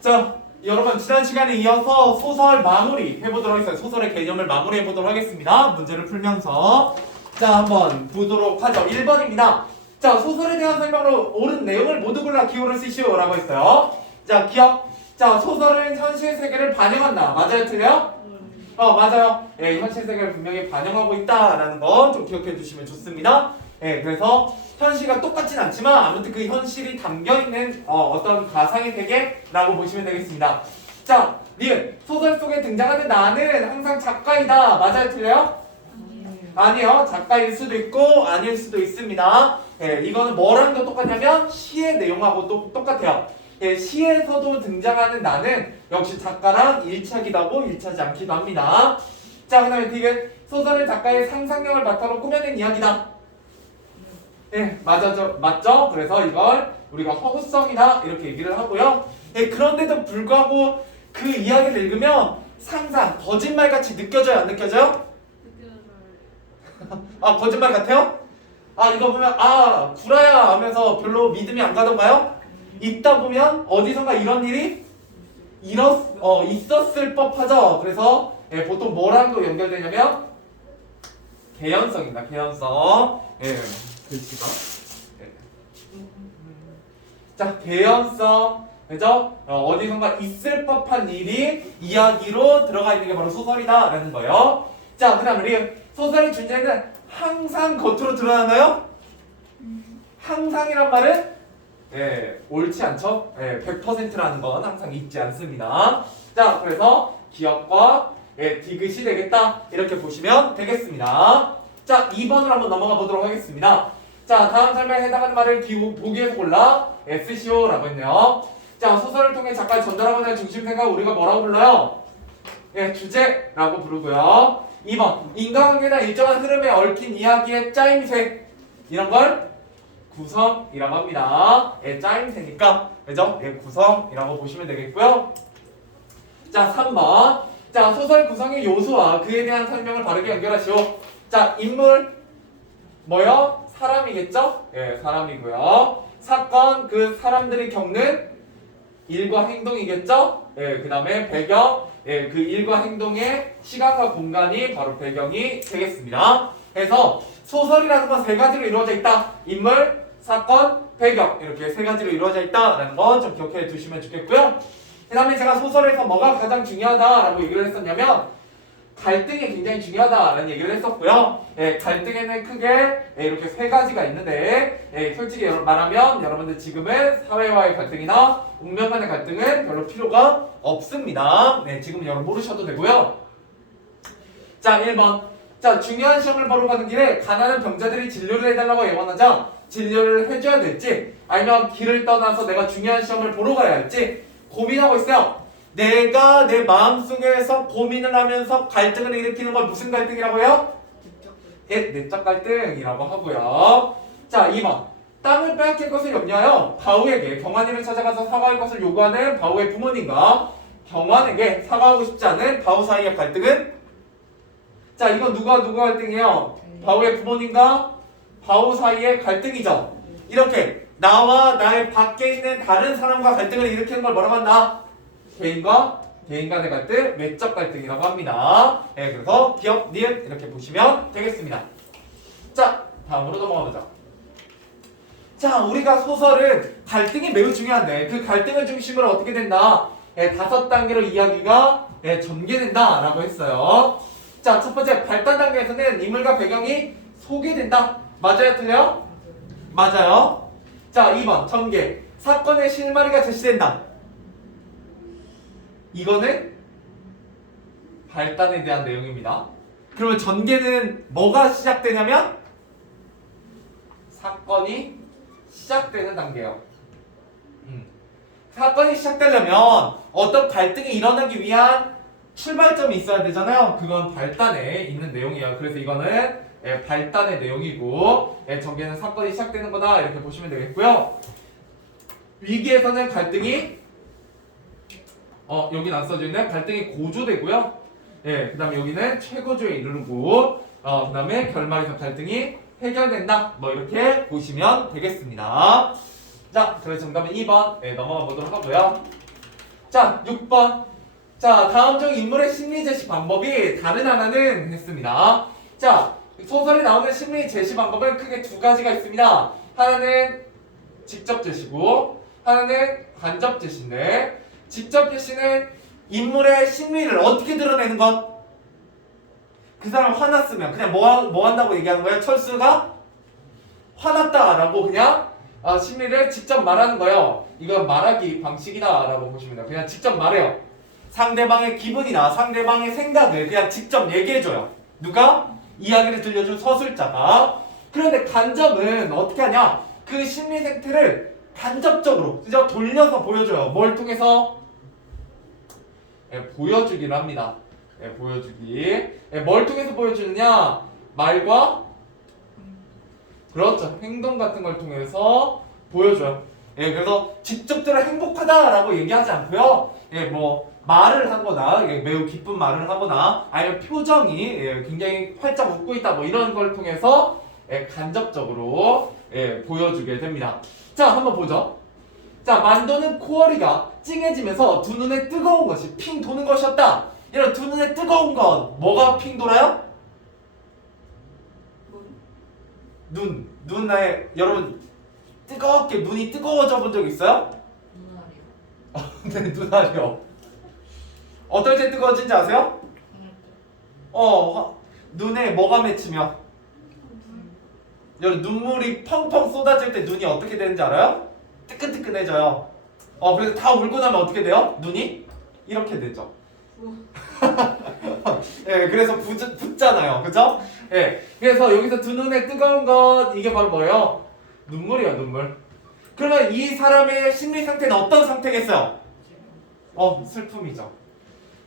자, 여러분 지난 시간에 이어서 소설 마무리 해보도록 하겠습니다. 소설의 개념을 마무리 해보도록 하겠습니다. 문제를 풀면서 자 한번 보도록 하죠. 1번입니다. 자, 소설에 대한 설명으로 옳은 내용을 모두 골라 기호를 쓰시오 라고 했어요. 자, 기억. 자, 소설은 현실 세계를 반영한다. 맞아요? 틀려요? 맞아요. 예, 현실 세계를 분명히 반영하고 있다라는 거 좀 기억해 두시면 좋습니다. 예, 그래서 현실과 똑같진 않지만 아무튼 그 현실이 담겨있는 어떤 가상의 세계라고 보시면 되겠습니다. 자, 리은. 소설 속에 등장하는 나는 항상 작가이다. 맞아요? 틀려요? 아니요. 작가일 수도 있고 아닐 수도 있습니다. 예, 이거는 뭐랑 더 똑같냐면 시의 내용하고 또 똑같아요. 예, 시에서도 등장하는 나는 역시 작가랑 일치하기도 하고 일치하지 않기도 합니다. 자, 그 다음에 디귿. 소설은 작가의 상상력을 바탕으로 꾸며낸 이야기다. 예, 맞죠? 그래서 이걸 우리가 허구성이다 이렇게 얘기를 하고요. 예, 그런데도 불구하고 그 이야기를 읽으면 상상, 거짓말같이 느껴져요? 안 느껴져요? 아, 거짓말 같아요? 아, 이거 보면 구라야 하면서 별로 믿음이 안 가던가요? 읽다 보면 어디선가 이런 일이 있었을 법하죠. 그래서 예, 보통 뭐랑도 연결되냐면 개연성입니다. 개연성. 예, 글씨가. 예. 자, 개연성. 그죠? 어디선가 있을 법한 일이 이야기로 들어가 있는 게 바로 소설이다라는 거예요. 자, 그 다음 우리 소설의 존재는 항상 겉으로 드러나나요? 항상이란 말은 옳지 않죠? 100%라는 건 항상 있지 않습니다. 자, 그래서 기억과 디귿이 되겠다 이렇게 보시면 되겠습니다. 자, 2번으로 한번 넘어가 보도록 하겠습니다. 자, 다음 설명에 해당하는 말을 보기에서 골라 쓰시오 라고 했네요. 자, 소설을 통해 작가가 전달하고자 하는 중심 생각을 우리가 뭐라고 불러요? 주제라고 부르고요. 2번. 인간관계나 일정한 흐름에 얽힌 이야기의 짜임새. 이런 걸 구성이라고 합니다. 짜임새니까. 그죠? 구성이라고 보시면 되겠고요. 자, 3번. 자, 소설 구성의 요소와 그에 대한 설명을 바르게 연결하시오. 자, 인물. 뭐요? 사람이겠죠? 사람이고요. 사건, 그 사람들이 겪는 일과 행동이겠죠? 그 다음에 배경. 그 일과 행동의 시간과 공간이 바로 배경이 되겠습니다. 그래서 소설이라는 건 세 가지로 이루어져 있다. 인물, 사건, 배경 이렇게 세 가지로 이루어져 있다라는 거 좀 기억해 두시면 좋겠고요. 그 다음에 제가 소설에서 뭐가 가장 중요하다라고 얘기를 했었냐면 갈등이 굉장히 중요하다라는 얘기를 했었고요. 갈등에는 크게 이렇게 세 가지가 있는데 솔직히 말하면 여러분들 지금은 사회와의 갈등이나 운명 간의 갈등은 별로 필요가 없습니다. 지금은 여러분 모르셔도 되고요. 자, 1번. 자, 중요한 시험을 보러 가는 길에 가난한 병자들이 진료를 해달라고 애원하자 진료를 해줘야 될지 아니면 길을 떠나서 내가 중요한 시험을 보러 가야 할지 고민하고 있어요. 내가 내 마음속에서 고민을 하면서 갈등을 일으키는 건 무슨 갈등이라고 해요? 내적 갈등이라고 하고요. 자, 2번. 땅을 빼앗길 것을 염려하여 바우에게 경환이를 찾아가서 사과할 것을 요구하는 바우의 부모님과 경환에게 사과하고 싶지 않은 바우 사이의 갈등은? 자, 이건 누가 갈등이에요? 바우의 부모님과 바우 사이의 갈등이죠. 이렇게 나와 나의 밖에 있는 다른 사람과 갈등을 일으키는 걸 뭐라고 한다? 개인과 개인 간의 갈등, 외적 갈등이라고 합니다. 그래서 기억, 니은 이렇게 보시면 되겠습니다. 자, 다음으로 넘어가 보자. 자, 우리가 소설은 갈등이 매우 중요한데 그 갈등을 중심으로 어떻게 된다? 5단계로 이야기가 전개된다 라고 했어요. 자, 첫 번째 발단 단계에서는 인물과 배경이 소개된다. 맞아요? 틀려요? 맞아요. 자, 2번 전개. 사건의 실마리가 제시된다. 이거는 발단에 대한 내용입니다. 그러면 전개는 뭐가 시작되냐면 사건이 시작되는 단계예요. 사건이 시작되려면 어떤 갈등이 일어나기 위한 출발점이 있어야 되잖아요. 그건 발단에 있는 내용이에요. 그래서 이거는 발단의 내용이고 전개는 사건이 시작되는 거다 이렇게 보시면 되겠고요. 위기에서는 갈등이 여기는 안 써져있네. 갈등이 고조되고요. 그 다음에 여기는 최고조에 이르고 그 다음에 결말에서 갈등이 해결된다. 뭐 이렇게 보시면 되겠습니다. 자, 그래서 정답은 2번 넘어가 보도록 하고요. 자, 6번. 자, 다음 중 인물의 심리 제시 방법이 다른 하나는 했습니다. 자, 소설에 나오는 심리 제시 방법은 크게 두 가지가 있습니다. 하나는 직접 제시고 하나는 간접 제시인데, 직접 제시는 인물의 심리를 어떻게 드러내는 것? 그 사람 화났으면 그냥 뭐 한다고 얘기하는 거예요? 철수가 화났다라고 그냥 심리를 직접 말하는 거예요. 이건 말하기 방식이다라고 보시면 돼요. 그냥 직접 말해요. 상대방의 기분이나 상대방의 생각을 그냥 직접 얘기해줘요. 누가? 이야기를 들려준 서술자가. 그런데 간접은 어떻게 하냐? 그 심리 상태를 간접적으로 그죠? 돌려서 보여줘요. 뭘 통해서? 보여주기를 합니다. 보여주기. 뭘 통해서 보여주느냐? 말과 그렇죠. 행동 같은 걸 통해서 보여줘요. 그래서 직접적으로 행복하다라고 얘기하지 않고요. 뭐 말을 하거나 매우 기쁜 말을 하거나 아니면 표정이 굉장히 활짝 웃고 있다 뭐 이런 걸 통해서 간접적으로 보여주게 됩니다. 자, 한번 보죠. 자, 만도는 코어리가 찡해지면서 두 눈에 뜨거운 것이 핑 도는 것이었다. 이런 두 눈에 뜨거운 것 뭐가 핑 돌아요? 눈에 여러분 뜨겁게 눈이 뜨거워져 본 적 있어요? 눈알이요. 네, 눈알이요. 어떨 때 뜨거워진지 아세요? 눈에 뭐가 맺히면 여러분 눈물이 펑펑 쏟아질 때 눈이 어떻게 되는지 알아요? 뜨끈뜨끈해져요. 그래서 다 울고 나면 어떻게 돼요? 눈이 이렇게 되죠. 그래서 붓잖아요. 그죠? 그래서 여기서 두 눈에 뜨거운 것 이게 바로 뭐예요? 눈물이에요, 눈물. 그러면 이 사람의 심리 상태는 어떤 상태겠어요? 슬픔이죠.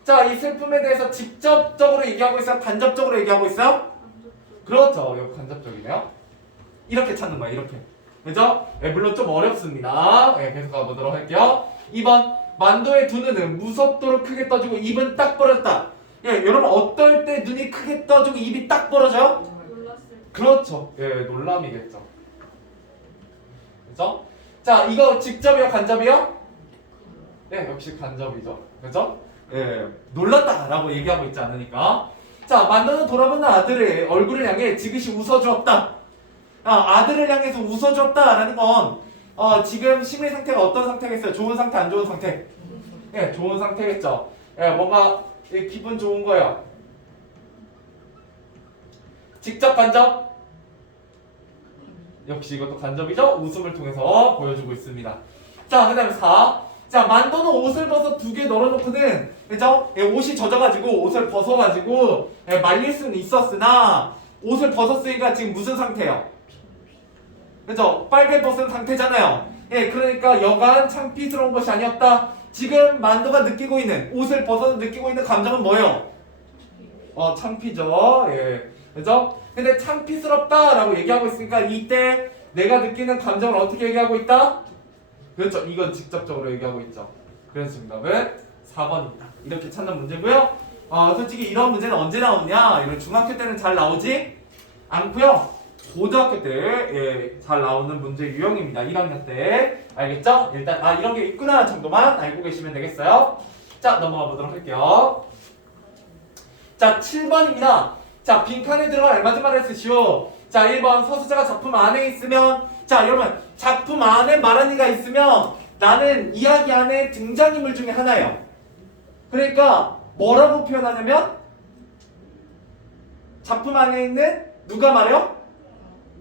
자, 이 슬픔에 대해서 직접적으로 얘기하고 있어요? 간접적으로 얘기하고 있어요? 그렇죠. 이거 간접적이네요. 이렇게 찾는 거예요, 이렇게. 그죠? 물론 좀 어렵습니다. 계속 가보도록 할게요. 2번. 만도의 두 눈은 무섭도록 크게 떠지고 입은 딱 벌어졌다. 여러분 어떨 때 눈이 크게 떠지고 입이 딱 벌어져요? 놀랐을 때. 그렇죠. 놀람이겠죠. 그죠? 자, 이거 직접이요, 간접이요? 역시 간접이죠. 그죠? 놀랐다라고 얘기하고 있지 않으니까. 자, 만도는 돌아보는 아들의 얼굴을 향해 지그시 웃어주었다. 아들을 향해서 웃어줬다라는 건 지금 심리 상태가 어떤 상태겠어요? 좋은 상태, 안 좋은 상태? 좋은 상태겠죠. 뭔가 기분 좋은 거예요. 직접 간접? 역시 이것도 간접이죠? 웃음을 통해서 보여주고 있습니다. 자, 그 다음에 4. 자, 만도는 옷을 벗어 두 개 널어놓고는 그죠? 옷이 젖어가지고 옷을 벗어가지고 말릴 수는 있었으나 옷을 벗었으니까 지금 무슨 상태예요? 그죠? 빨개 벗은 상태잖아요. 그러니까 여간 창피스러운 것이 아니었다. 지금 만도가 느끼고 있는 옷을 벗어서 느끼고 있는 감정은 뭐예요? 창피죠. 그죠? 근데 창피스럽다라고 얘기하고 있으니까 이때 내가 느끼는 감정을 어떻게 얘기하고 있다? 그렇죠. 이건 직접적으로 얘기하고 있죠. 그래서 정답은 4번입니다. 이렇게 찾는 문제고요. 솔직히 이런 문제는 언제 나오느냐? 이런 중학교 때는 잘 나오지 않고요. 고등학교 때 잘 나오는 문제 유형입니다. 1학년 때. 알겠죠? 일단 이런 게 있구나 정도만 알고 계시면 되겠어요. 자, 넘어가 보도록 할게요. 자, 7번입니다. 자, 빈칸에 들어갈 알맞은말을 쓰시오. 자, 1번 서술자가 작품 안에 있으면, 자, 여러분 작품 안에 말한 이가 있으면 나는 이야기 안에 등장인물 중에 하나예요. 그러니까 뭐라고 표현하냐면 작품 안에 있는 누가 말해요?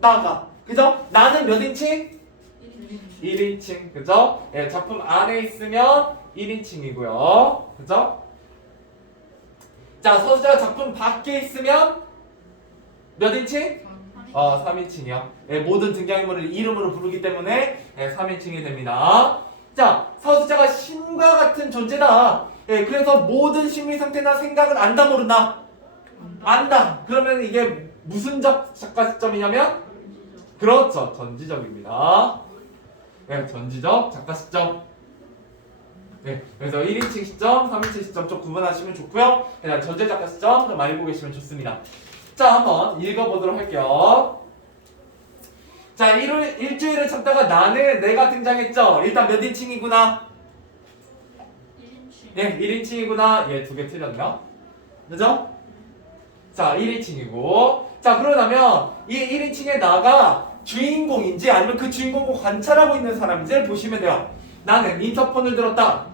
나가. 그죠? 나는 몇 인칭? 1인칭. 그죠? 작품 안에 있으면 1인칭이고요. 그죠? 자, 서술자가 작품 밖에 있으면 몇 인칭? 3인칭이요. 모든 등장인물을 이름으로 부르기 때문에 3인칭이 됩니다. 자, 서술자가 신과 같은 존재다. 그래서 모든 심리 상태나 생각을 안다 모른다? 안다. 그러면 이게 무슨 작가 시점이냐면? 그렇죠. 전지적입니다. 전지적 작가 시점. 그래서 1인칭 시점, 3인칭 시점 좀 구분하시면 좋고요. 그다음 전체 작가 시점 좀 알고 계시면 좋습니다. 자, 한번 읽어보도록 할게요. 자, 일주일을 참다가 나는 내가 등장했죠. 일단 몇 인칭이구나? 예, 1인칭이구나. 예, 두 개 틀렸나? 그죠? 자, 1인칭이고. 자, 그러다면 이 1인칭의 나가 주인공인지 아니면 그 주인공을 관찰하고 있는 사람인지를 보시면 돼요. 나는 인터폰을 들었다.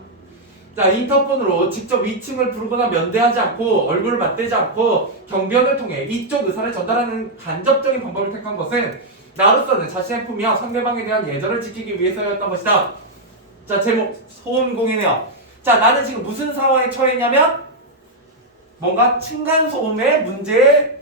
자, 인터폰으로 직접 위층을 부르거나 면대하지 않고 얼굴을 맞대지 않고 경비원을 통해 이쪽 의사를 전달하는 간접적인 방법을 택한 것은 나로서는 자신의 품이와 상대방에 대한 예절을 지키기 위해서였던 것이다. 자, 제목 소음공이네요. 자, 나는 지금 무슨 상황에 처해 있냐면 뭔가 층간소음의 문제에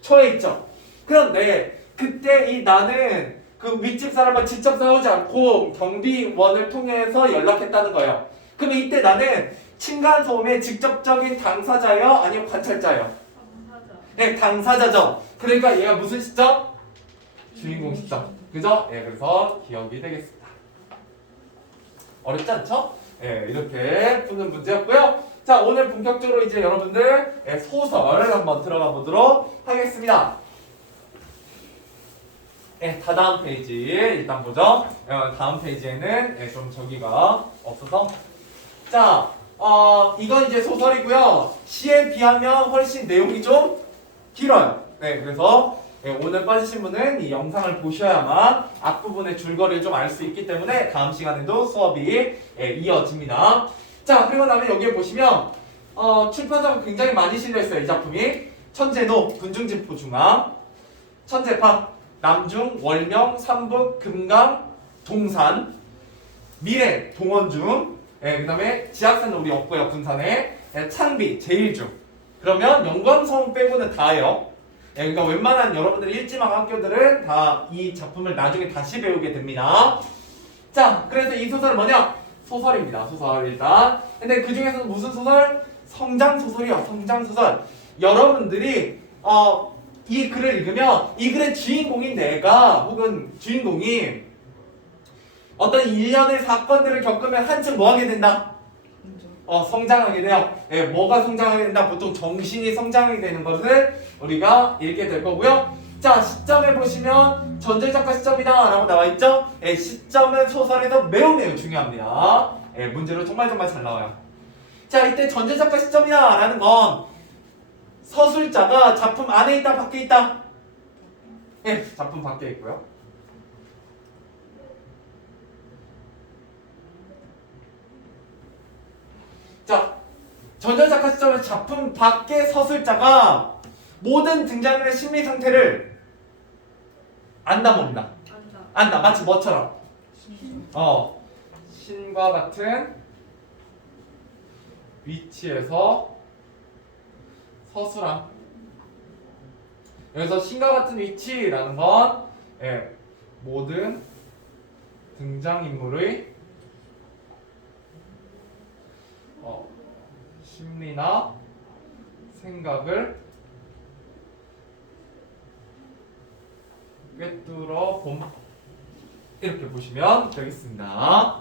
처해 있죠. 그런데 그때 이 나는 그 윗집 사람과 직접 싸우지 않고 경비원을 통해서 연락했다는 거예요. 그러면 이때 나는 층간소음의 직접적인 당사자예요? 아니면 관찰자예요? 당사자. 네, 당사자죠. 그러니까 얘가 무슨 시점? 주인공 시점. 그죠? 예, 그래서 기억이 되겠습니다. 어렵지 않죠? 예, 이렇게 푸는 문제였고요. 자, 오늘 본격적으로 이제 여러분들 소설을 한번 들어가 보도록 하겠습니다. 예, 다음 페이지 일단 보죠. 다음 페이지에는 좀 저기가 없어서 자, 이건 이제 소설이고요. 시에 비하면 훨씬 내용이 좀 길어요. 네, 그래서 오늘 빠지신 분은 이 영상을 보셔야만 앞부분의 줄거리를 좀 알 수 있기 때문에 다음 시간에도 수업이 이어집니다. 자, 그리고 나면 여기에 보시면 출판사가 굉장히 많이 실려있어요. 이 작품이 천재노, 군중진포중앙, 천재파, 남중, 월명, 삼북, 금강, 동산, 미래, 동원중, 그 다음에 지학산은 우리 없고요. 군산에 창비, 제일중. 그러면 영광성 빼고는 다예요. 그러니까 웬만한 여러분들 일지망 학교들은 다 이 작품을 나중에 다시 배우게 됩니다. 자, 그래서 이 소설은 뭐냐? 소설입니다. 소설 일단. 근데 그 중에서는 무슨 소설? 성장 소설이요. 성장 소설. 여러분들이 이 글을 읽으면 이 글의 주인공인 내가 혹은 주인공이 어떤 일련의 사건들을 겪으면 한층 뭐 하게 된다? 성장하게 돼요. 예, 뭐가 성장하게 된다? 보통 정신이 성장하게 되는 것을 우리가 읽게 될 거고요. 자, 시점에 보시면 전제작가 시점이다 라고 나와 있죠? 예, 시점은 소설에서 매우 중요합니다. 예, 문제로 정말 잘 나와요. 자, 이때 전제작가 시점이다 라는 건 서술자가 작품 안에 있다 밖에 있다? 예, 작품 밖에 있고요. 자, 전자작가 시점은 작품 밖의 서술자가 모든 등장인물의 심리 상태를 안다 봅니다. 안다. 마치 뭐처럼? 신과 같은 위치에서 서술함. 여기서 신과 같은 위치라는 건 모든 등장인물의 심리나 생각을 꿰뚫어 봄 이렇게 보시면 되겠습니다.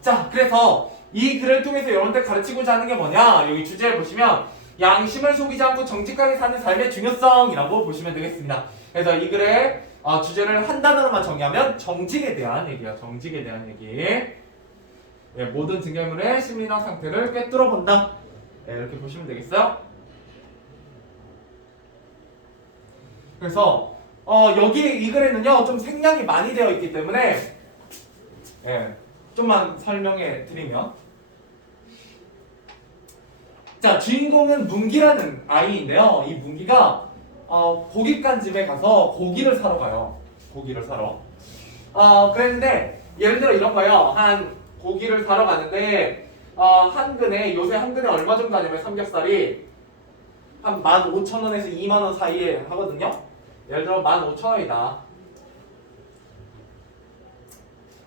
자, 그래서 이 글을 통해서 여러분들 가르치고자 하는 게 뭐냐? 여기 주제를 보시면 양심을 속이지 않고 정직하게 사는 삶의 중요성이라고 보시면 되겠습니다. 그래서 이 글의 주제를 한 단어로만 정의하면 정직에 대한 얘기야. 정직에 대한 얘기. 모든 등장인물의 심리나 상태를 꿰뚫어 본다. 이렇게 보시면 되겠어요. 그래서 여기 이 글에는요 좀 생략이 많이 되어 있기 때문에 좀만 설명해 드리면, 자, 주인공은 문기라는 아이인데요. 이 문기가 고깃간 집에 가서 고기를 사러 가요. 고기를 사러. 그랬는데 예를 들어 이런 거예요. 한 고기를 사러 가는데 한 근에, 요새 한 근에 얼마 정도 하냐면 삼겹살이 한 15,000원에서 20,000원 사이에 하거든요. 예를 들어 15,000원이다.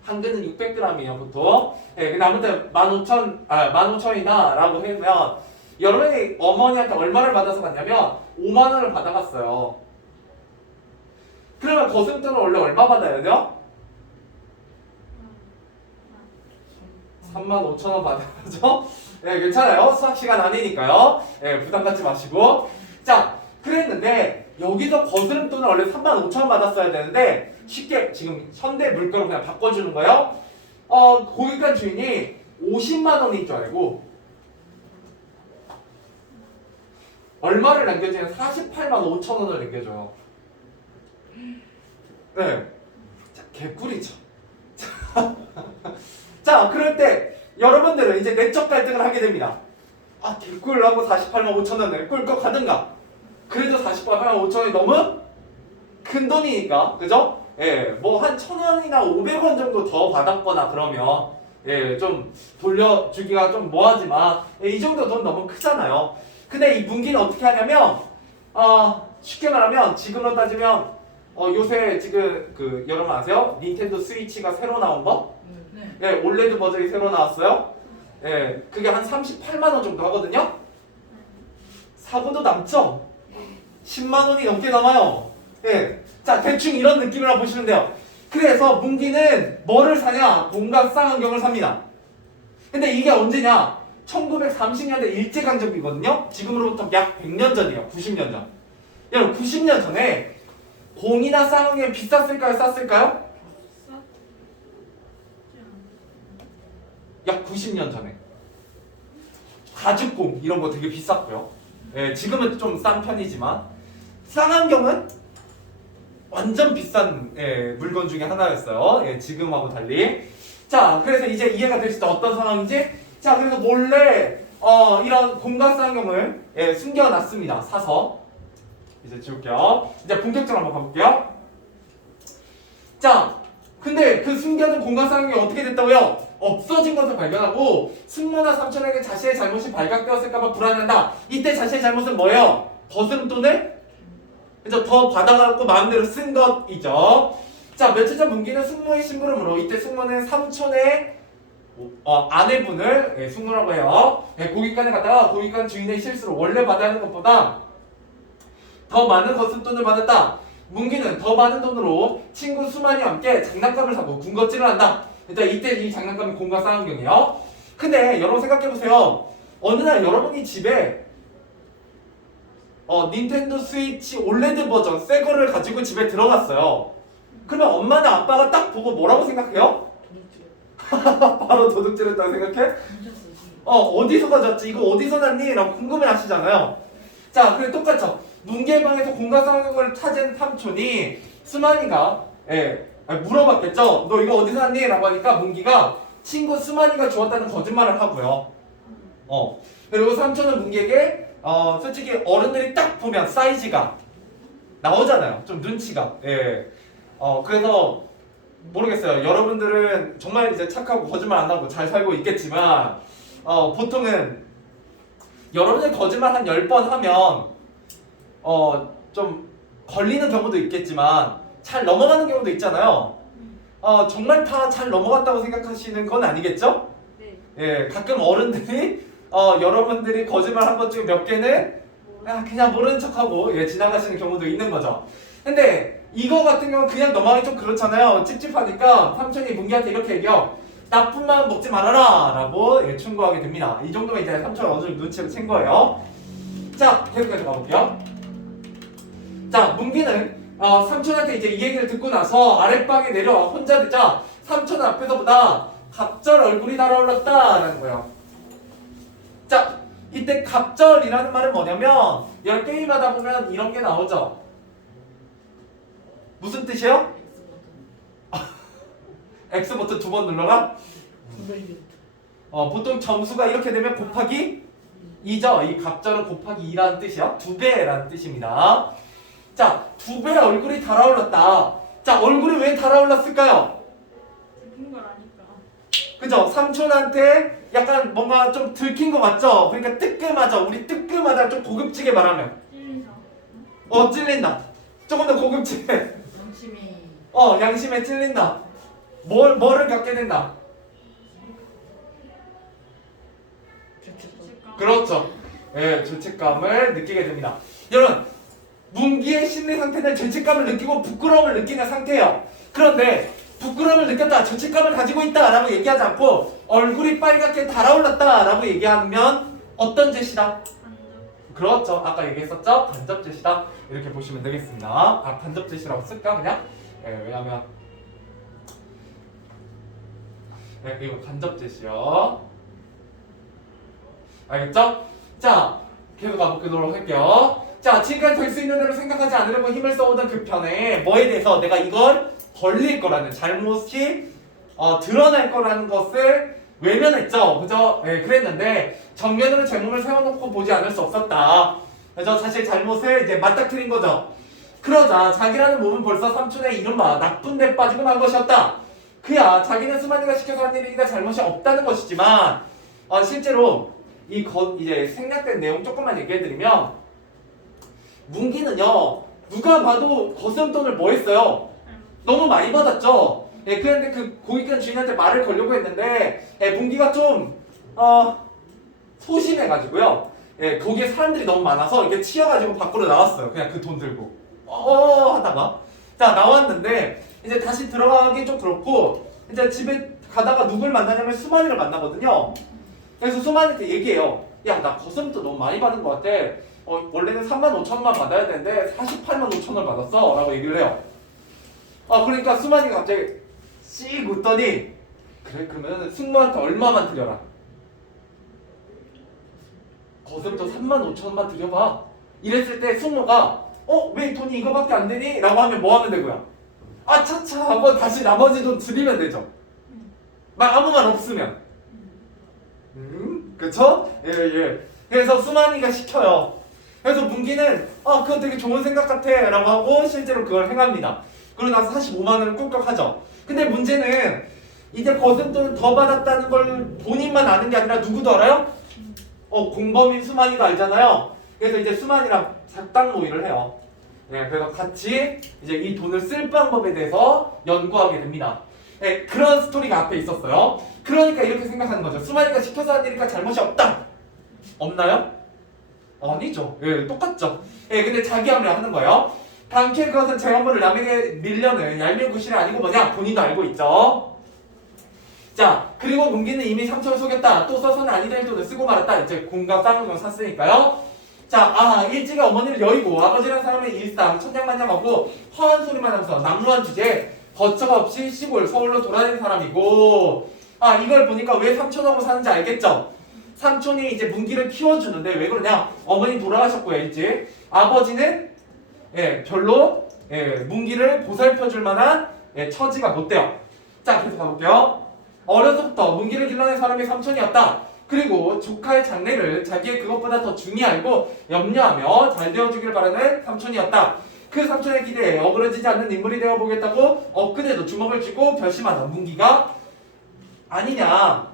한 근은 600g이에요 보통. 근데 아무튼 15,000원이다 라고 하면 여러분이 어머니한테 얼마를 받아서 갔냐면 50,000원을 받아갔어요. 그러면 거슴돈은 원래 얼마 받아야 돼요? 35,000원 받아야죠. 괜찮아요. 수학 시간 아니니까요. 부담 갖지 마시고. 자, 그랬는데 여기서 거스름돈을 원래 35,000원 받았어야 되는데 쉽게 지금 현대 물가로 그냥 바꿔주는 거예요. 고객관 주인이 50만 원인 줄 알고 얼마를 남겨주냐면 48만 5천 원을 남겨줘요. 네. 자, 개꿀이죠. 자, 그럴 때 여러분들은 이제 내적 갈등을 하게 됩니다. 아, 개꿀하고 48만 5천 원을 꿀꺽 하든가. 그래도 48만 5천 원이 너무 큰 돈이니까, 그죠? 예, 뭐 한 1,000원이나 500원 정도 더 받았거나 그러면 예, 좀 돌려주기가 좀 뭐하지만 예, 이 정도 돈 너무 크잖아요. 근데 이 문기는 어떻게 하냐면 쉽게 말하면 지금으로 따지면 요새 지금 그 여러분 아세요? 닌텐도 스위치가 새로 나온 거? 네. 예, 올레드 버전이 새로 나왔어요. 예, 그게 한 38만 원 정도 하거든요. 사고도 남죠? 10만 원이 넘게 남아요. 예. 자, 대충 이런 느낌이라 보시면 돼요. 그래서 문기는 뭐를 사냐? 공각 쌍안경을 삽니다. 근데 이게 언제냐? 1930년대 일제강점기거든요. 지금으로부터 약 100년 전이에요. 90년 전. 여러분 90년 전에 공이나 쌍안경이 비쌌을까요? 쌌을까요? 약 90년 전에 가죽공 이런 거 되게 비쌌고요. 예, 지금은 좀 싼 편이지만 쌍안경은 완전 비싼 물건 중에 하나였어요. 예, 지금하고 달리. 자, 그래서 이제 이해가 되시죠? 어떤 상황인지? 자, 그래서 몰래 이런 공각 쌍안경을 숨겨놨습니다. 사서. 이제 지울게요. 이제 본격적으로 한번 가볼게요. 자, 근데 그 숨겨둔 공각 쌍안경이 어떻게 됐다고요? 없어진 것을 발견하고 숙모나 삼촌에게 자신의 잘못이 발각되었을까봐 불안한다. 이때 자신의 잘못은 뭐예요? 거스름 돈을 그죠? 더 받아갖고 마음대로 쓴 것이죠. 자, 며칠 전 문기는 숙모의 심부름으로 이때 숙모는 삼촌의 아내분을 숙모라고 해요. 고깃간에 갔다가 고깃간 주인의 실수로 원래 받아야 하는 것보다 더 많은 거스돈을 받았다. 문기는 더 많은 돈으로 친구 수만이와 함께 장난감을 사고 군것질을 한다. 일단 이때 이 장난감이 공각 쌍안경이에요. 근데 여러분 생각해보세요. 어느 날 여러분이 집에 닌텐도 스위치 올레드 버전 새 거를 가지고 집에 들어갔어요. 그러면 엄마나 아빠가 딱 보고 뭐라고 생각해요? 바로 도둑질했다고 생각해? 어디서 가져왔지? 이거 어디서 났니? 라고 궁금해 하시잖아요. 자, 그래 똑같죠. 문기의 방에서 공각 쌍안경을 찾은 삼촌이 수만이가 물어봤겠죠. 너 이거 어디서 났니? 라고 하니까 문기가 친구 수만이가 주었다는 거짓말을 하고요. 그리고 삼촌은 문기에게 솔직히 어른들이 딱 보면 사이즈가 나오잖아요. 좀 눈치가. 그래서 모르겠어요. 여러분들은 정말 이제 착하고 거짓말 안 하고 잘 살고 있겠지만 보통은 여러분들 거짓말 한 10번 하면 좀 걸리는 경우도 있겠지만 잘 넘어가는 경우도 있잖아요. 정말 다 잘 넘어갔다고 생각하시는 건 아니겠죠? 네. 가끔 어른들이 여러분들이 거짓말 한 것 중에 몇 개는 그냥 모르는 척하고 지나가시는 경우도 있는 거죠. 근데 이거 같은 경우는 그냥 넘어가기 좀 그렇잖아요. 찝찝하니까 삼촌이 문기한테 이렇게 얘기해요. 나쁜 마음 먹지 말아라 라고 충고하게 됩니다. 이 정도면 이제 삼촌이 어느 정도 눈치를 챈 거예요. 자, 계속해서 가볼게요. 자, 문기는 삼촌한테 이제 이 얘기를 듣고 나서 아랫방에 내려와 혼자 듣자 삼촌 앞에서보다 갑절 얼굴이 달아올랐다라는 거예요. 자, 이때 갑절이라는 말은 뭐냐면 여러 게임하다 보면 이런 게 나오죠. 무슨 뜻이에요? X 버튼 2번 눌러라? 보통 점수가 이렇게 되면 곱하기 2죠. 이 갑절은 곱하기 2라는 뜻이요. 2배라는 뜻입니다. 자, 2배 얼굴이 달아올랐다. 자, 얼굴이 왜 달아올랐을까요? 들킨 걸 아니까. 그죠? 삼촌한테 약간 뭔가 좀 들킨 거 맞죠? 그러니까 뜨끔하죠. 우리 뜨끔하다 좀 고급지게 말하면 찔린다. 찔린다. 조금 더 고급지게 양심이. 양심에 찔린다. 뭐를 갖게 된다. 죄책감. 그렇죠. 죄책감을 느끼게 됩니다. 여러분, 문기의 심리 상태는 죄책감을 느끼고 부끄러움을 느끼는 상태예요. 그런데 부끄러움을 느꼈다, 죄책감을 가지고 있다라고 얘기하지 않고 얼굴이 빨갛게 달아올랐다라고 얘기하면 어떤 죄시다? 그렇죠. 아까 얘기했었죠? 간접죄시다. 이렇게 보시면 되겠습니다. 간접죄시라고 쓸까 그냥? 왜냐면 네, 이거 간접 제시요. 알겠죠? 자, 계속 가보도록 할게요. 자, 지금까지 될 수 있는 대로 생각하지 않으려고 힘을 써오던 그 편에 뭐에 대해서 내가 이걸 걸릴 거라는 잘못이 드러날 거라는 것을 외면했죠. 그죠? 네, 그랬는데 정면으로 제 몸을 세워놓고 보지 않을 수 없었다. 그래서 사실 잘못을 이제 맞닥뜨린 거죠. 그러자 자기라는 몸은 벌써 삼촌의 이른바 나쁜 데 빠지고 만 것이었다. 그야 자기는 수만이가 시켜서 한 일이니까 잘못이 없다는 것이지만 실제로 이제 생략된 내용 조금만 얘기해드리면 문기는요 누가 봐도 거스름돈을 뭐 했어요? 너무 많이 받았죠. 예, 그런데 그 고깃간 주인한테 말을 걸려고 했는데 문기가 좀 소심해가지고요. 예, 거기에 사람들이 너무 많아서 이렇게 치여가지고 밖으로 나왔어요. 그냥 그 돈 들고 하다가 자 나왔는데 이제 다시 들어가기 좀 그렇고 이제 집에 가다가 누굴 만나냐면 수만이를 만나거든요. 그래서 수만이한테 얘기해요. 야, 나 거스름돈 너무 많이 받은 것 같아. 원래는 35,000만 받아야 되는데 48만 5천을 받았어 라고 얘기를 해요. 그러니까 수만이가 갑자기 씩 웃더니 그래 그러면 승모한테 얼마만 드려라. 거스름돈 35,000만 드려봐. 이랬을 때 승모가 왜 돈이 이거밖에 안 되니? 라고 하면 뭐 하면 되고요? 차차 하고 다시 나머지 돈 드리면 되죠. 막 아무 말 없으면. 그쵸? 예. 그래서 수만이가 시켜요. 그래서 문기는 그거 되게 좋은 생각 같아 라고 하고 실제로 그걸 행합니다. 그러고 나서 45만 원을 꿀꺽 하죠. 근데 문제는 이제 거슴돈을 더 받았다는 걸 본인만 아는 게 아니라 누구도 알아요? 공범인 수만이도 알잖아요. 그래서 이제 수만이랑 작당 모의를 해요. 네, 그래서 같이 이제 이 돈을 쓸 방법에 대해서 연구하게 됩니다. 네, 그런 스토리가 앞에 있었어요. 그러니까 이렇게 생각하는 거죠. 수만이가 시켜서 한 일이니까 잘못이 없다. 없나요? 아니죠. 예, 똑같죠. 예, 근데 자기 합리화 하는 거예요. 당최 그것은 제 업무를 남에게 밀려는 얄미운 구실이 아니고 뭐냐? 본인도 알고 있죠. 자, 그리고 문기는 이미 삼촌을 속였다. 또 써서는 아니 될 돈을 쓰고 말았다. 이제 공과 쌍용을 샀으니까요. 자, 일찍이 어머니를 여의고 아버지라는 사람의 일상 천냥만냥하고 허한 소리만 하면서 남루한 주제에 거처가 없이 시골 서울로 돌아다니는 사람이고 이걸 보니까 왜 삼촌하고 사는지 알겠죠? 삼촌이 이제 문기를 키워주는데 왜 그러냐? 어머니 돌아가셨고요 일찍. 아버지는 별로 문기를 보살펴줄 만한 처지가 못 돼요. 자, 계속 가볼게요. 어려서부터 문기를 길러낸 사람이 삼촌이었다. 그리고 조카의 장래를 자기의 그것보다 더 중히 알고 염려하며 잘 되어주길 바라는 삼촌이었다. 그 삼촌의 기대에 어그러지지 않는 인물이 되어보겠다고 엊그제도 주먹을 쥐고 결심하는 문기가 아니냐.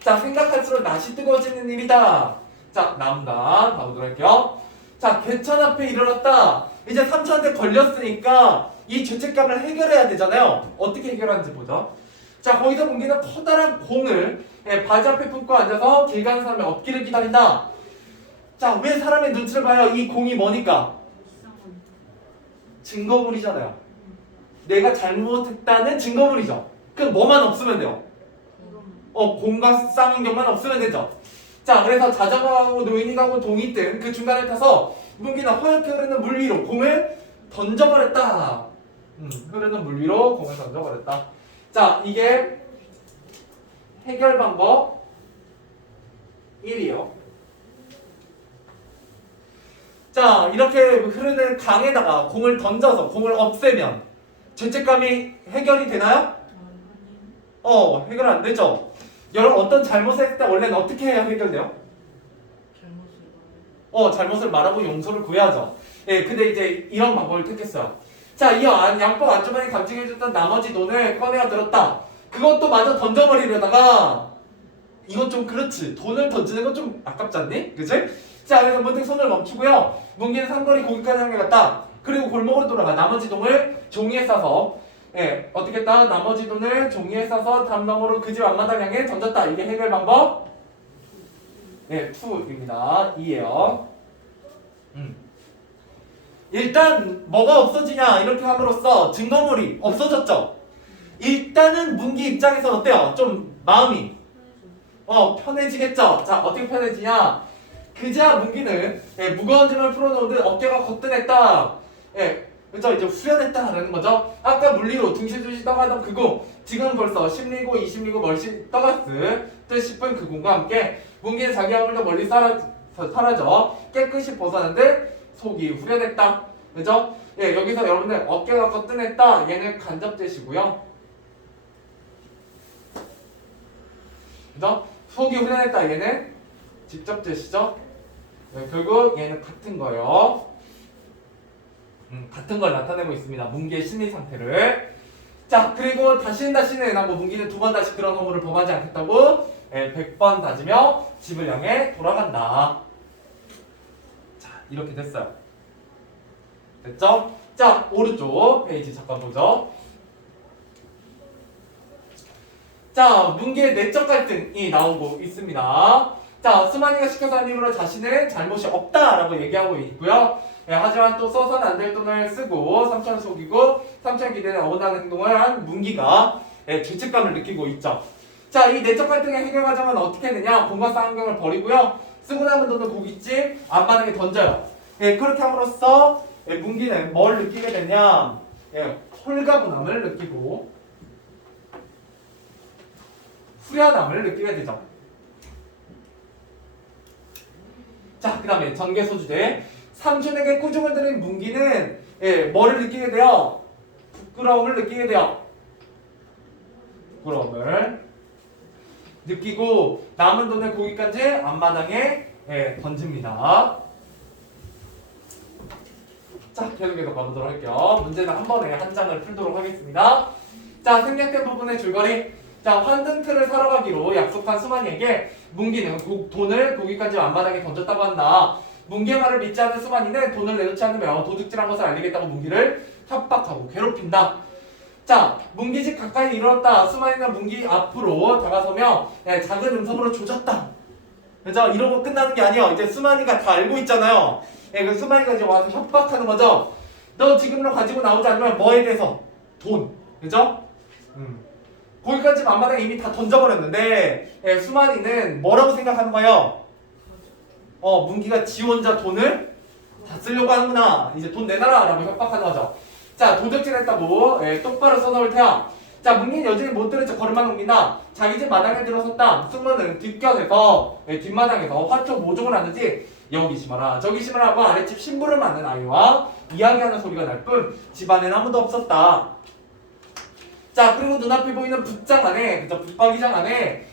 자, 생각할수록 낯이 뜨거워지는 일이다. 자, 나온다. 가보도록 할게요. 자, 개천 앞에 이르렀다. 이제 삼촌한테 걸렸으니까 이 죄책감을 해결해야 되잖아요. 어떻게 해결하는지 보죠. 자, 거기서 문기는 커다란 공을 바지 앞에 품고 앉아서 길 가는 사람의 앞길을 기다린다. 자, 왜 사람의 눈치를 봐요? 이 공이 뭐니까? 증거물이잖아요. 내가 잘못했다는 증거물이죠. 그럼 뭐만 없으면 돼요? 공과 쌍은경만 없으면 되죠. 자, 그래서 자전거하고 노인이하고 동이 뜬 그 중간을 타서 문기는 허옇게 흐르는 물 위로 공을 던져버렸다. 흐르는 물 위로 공을 던져버렸다. 자, 이게 해결 방법 1이요. 자, 이렇게 흐르는 강에다가 공을 던져서 공을 없애면 죄책감이 해결이 되나요? 해결 안 되죠. 여러분 어떤 잘못을 했을 때 원래는 어떻게 해야 해결돼요? 잘못을 말하고 용서를 구해야죠. 근데 이제 이런 방법을 택했어요. 자, 이 양복 안주머니 감증해줬던 나머지 돈을 꺼내어 들었다. 그것도 마저 던져버리려다가 이건 좀 그렇지. 돈을 던지는 건 좀 아깝지 않니? 그치? 자, 그래서 문득 손을 멈추고요. 문기는 상거리 고깃간 향해 갔다. 그리고 골목으로 돌아가 나머지 돈을 종이에 싸서 어떻게 했다? 나머지 돈을 종이에 싸서 담 너머로 그 집 앞마당 향해 던졌다. 이게 해결 방법 2입니다. 2예요. 일단 뭐가 없어지냐 이렇게 함으로써 증거물이 없어졌죠. 일단은 문기 입장에서 어때요? 좀 마음이 편해지겠죠. 자, 어떻게 편해지냐? 그제야 문기는 무거운 짐을 풀어놓은 듯 어깨가 거뜬했다. 그죠? 이제 후련했다라는 거죠. 아까 물리로 둥실둥실 떠가던 그 공, 지금 벌써 10리고 20리고 멀리 떠갔을 듯 싶은 그 공과 함께 문기는 자기 아물도 멀리 사라져 깨끗이 벗어났는데 속이 후련했다. 그죠? 예, 여기서 여러분들 어깨가 거뜬했다. 얘는 간접제시고요. 그죠? 속이 후련했다. 얘는 직접제시죠. 네, 결국 얘는 같은 거예요. 같은 걸 나타내고 있습니다. 문기의 심리 상태를. 자, 그리고 다시는 하고 문기는 두 번 다시 그런 업무를 범하지 않겠다고 100번 다지며 집을 향해 돌아간다. 자, 이렇게 됐어요. 됐죠? 자, 오른쪽 페이지 잠깐 보죠. 자, 문기의 내적 갈등이 나오고 있습니다. 자, 수만이가 시켜서 한 힘으로 자신의 잘못이 없다라고 얘기하고 있고요. 하지만 또 써서는 안 될 돈을 쓰고 삼촌을 속이고 삼촌 기대에 어긋나는 행동을 한 문기가 죄책감을 느끼고 있죠. 자, 이 내적 갈등의 해결 과정은 어떻게 되냐? 공과 쌍경을 버리고요. 쓰고 남은 돈을 고깃집 앞바닥에 던져요. 그렇게 함으로써 문기는 뭘 느끼게 되냐? 홀가분함을 느끼고 후련함을 느끼게 되죠. 자, 그 다음에 전개소 주제. 삼촌에게 꾸중을 들은 문기는 뭐를 느끼게 돼요? 부끄러움을 느끼게 돼요. 부끄러움을 느끼고 남은 돈을 고기까지 앞마당에 던집니다. 자, 계속해서 가보도록 할게요. 문제는 한 번에 한 장을 풀도록 하겠습니다. 자, 생략된 부분의 줄거리. 자, 환등틀을 사러 가기로 약속한 수만이에게 문기는 돈을 고기까지 앞마당에 던졌다고 한다. 문기의 말을 믿지 않는 수만이는 돈을 내놓지 않으면 도둑질한 것을 알리겠다고 문기를 협박하고 괴롭힌다. 자, 문기 집 가까이 이르렀다. 수만이는 문기 앞으로 다가서며 작은 음성으로 조졌다. 그죠? 이러고 끝나는 게 아니야. 이제 수만이가 다 알고 있잖아요. 그 수만이가 이제 와서 협박하는 거죠. 너 지금으로 가지고 나오지 않으면 뭐에 대해서? 돈. 그죠? 거기까지 앞마당에 이미 다 던져버렸는데 수만이는 뭐라고 생각하는 거예요? 문기가 지 혼자 돈을 다 쓰려고 하는구나. 이제 돈 내놔라 라고 협박하는 거죠. 자, 도둑질 했다고 똑바로 써놓을 테야. 자, 문기는 여전히 못 들은 척 걸음만 옮긴다. 자기 집 마당에 들어섰다. 승무는 뒷곁에서 뒷마당에서 화초 모종을 하는지 여기 심어라 저기 심어라 하고 아랫집 신부를 맞는 아이와 이야기하는 소리가 날 뿐 집안엔 아무도 없었다. 자, 그리고 눈앞에 보이는 붓장 안에, 그죠? 붙박이장 안에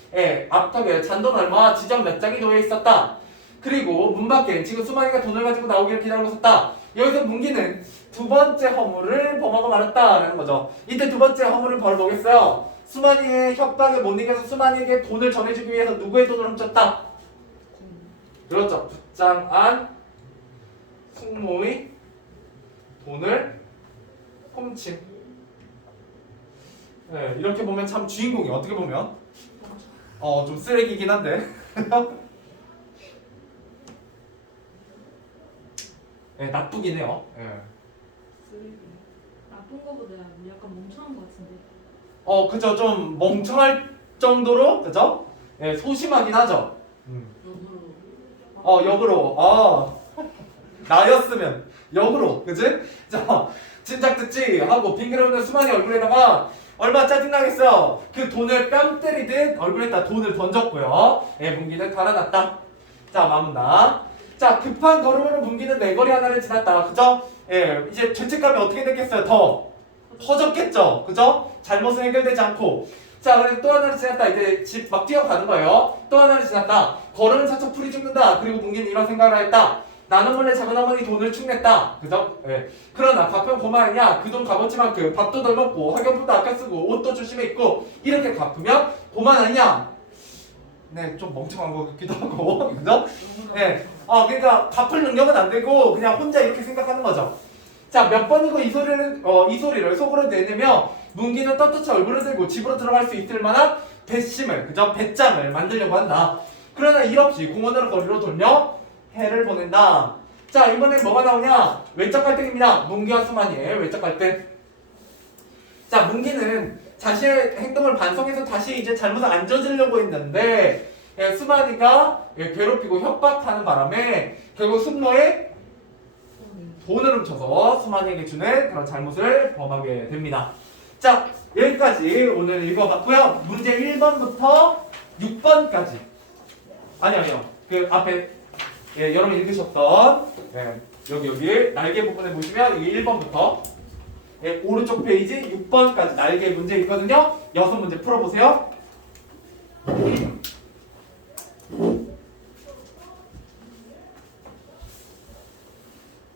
앞턱에 잔돈 얼마 지점 몇 장이 놓여 있었다. 그리고 문 밖에 지금 수만이가 돈을 가지고 나오기를 기다리고 있었다. 여기서 문기는 두 번째 허물을 범하고 말았다라는 거죠. 이때 두 번째 허물은 바로 뭐겠어요? 수만이의 협박에 못 이겨서 수만이에게 돈을 전해주기 위해서 누구의 돈을 훔쳤다? 그렇죠. 붓장 안 숙모의 돈을 훔침. 이렇게 보면 참 주인공이 어떻게 보면 좀 쓰레기긴 한데 나쁘긴 해요. 쓰레기. 나쁜 거보다 약간 멍청한 거 같은데. 그죠. 좀 멍청할 정도로 그죠? 소심하긴 하죠. 역으로. 나였으면 역으로, 그지? 자, 진작 듣지 하고 빙그레 오는 수만이 얼굴에다가 얼마 짜증나겠어. 그 돈을 뺨 때리듯 얼굴에다 돈을 던졌고요. 문기는 달아났다. 자, 마문다. 자, 급한 걸음으로 문기는 내거리 하나를 지났다. 그죠? 이제 죄책감이 어떻게 됐겠어요? 더 커졌겠죠. 그죠? 잘못은 해결되지 않고. 자, 그래서 또 하나를 지났다. 이제 집 막 뛰어가는 거예요. 또 하나를 지났다. 걸음은 차차 풀이 죽는다. 그리고 문기는 이런 생각을 했다. 나는 원래 작은 어머니 돈을 축냈다. 그죠? 그러나 갚으면 고마우냐? 그 돈 값어치 만큼 밥도 덜 먹고 학용품도 아껴 쓰고 옷도 조심해 입고 이렇게 갚으면 고만 아니냐? 네, 좀 멍청한 것 같기도 하고, 그죠? 그러니까 갚을 능력은 안 되고 그냥 혼자 이렇게 생각하는 거죠. 자, 몇 번이고 이 소리를 속으로 내내며 문기는 떳떳이 얼굴을 들고 집으로 들어갈 수 있을 만한 배심을, 그죠? 배짱을 만들려고 한다. 그러나 일 없이 공원으로 거리로 돌며 해를 보낸다. 자, 이번엔 뭐가 나오냐? 외적 갈등입니다. 문기와 수만이의 외적 갈등. 자, 문기는 자신의 행동을 반성해서 다시 이제 잘못을 안 저지르려고 했는데 수만이가 괴롭히고 협박하는 바람에 결국 숙모의 돈을 훔쳐서 수만이에게 주는 그런 잘못을 범하게 됩니다. 자, 여기까지 오늘 읽어봤고요. 문제 1번부터 6번까지. 아니요. 그 앞에 여러분 읽으셨던 여기 날개 부분에 보시면 이 1번부터 오른쪽 페이지 6번까지 날개 문제 있거든요. 6문제 풀어보세요.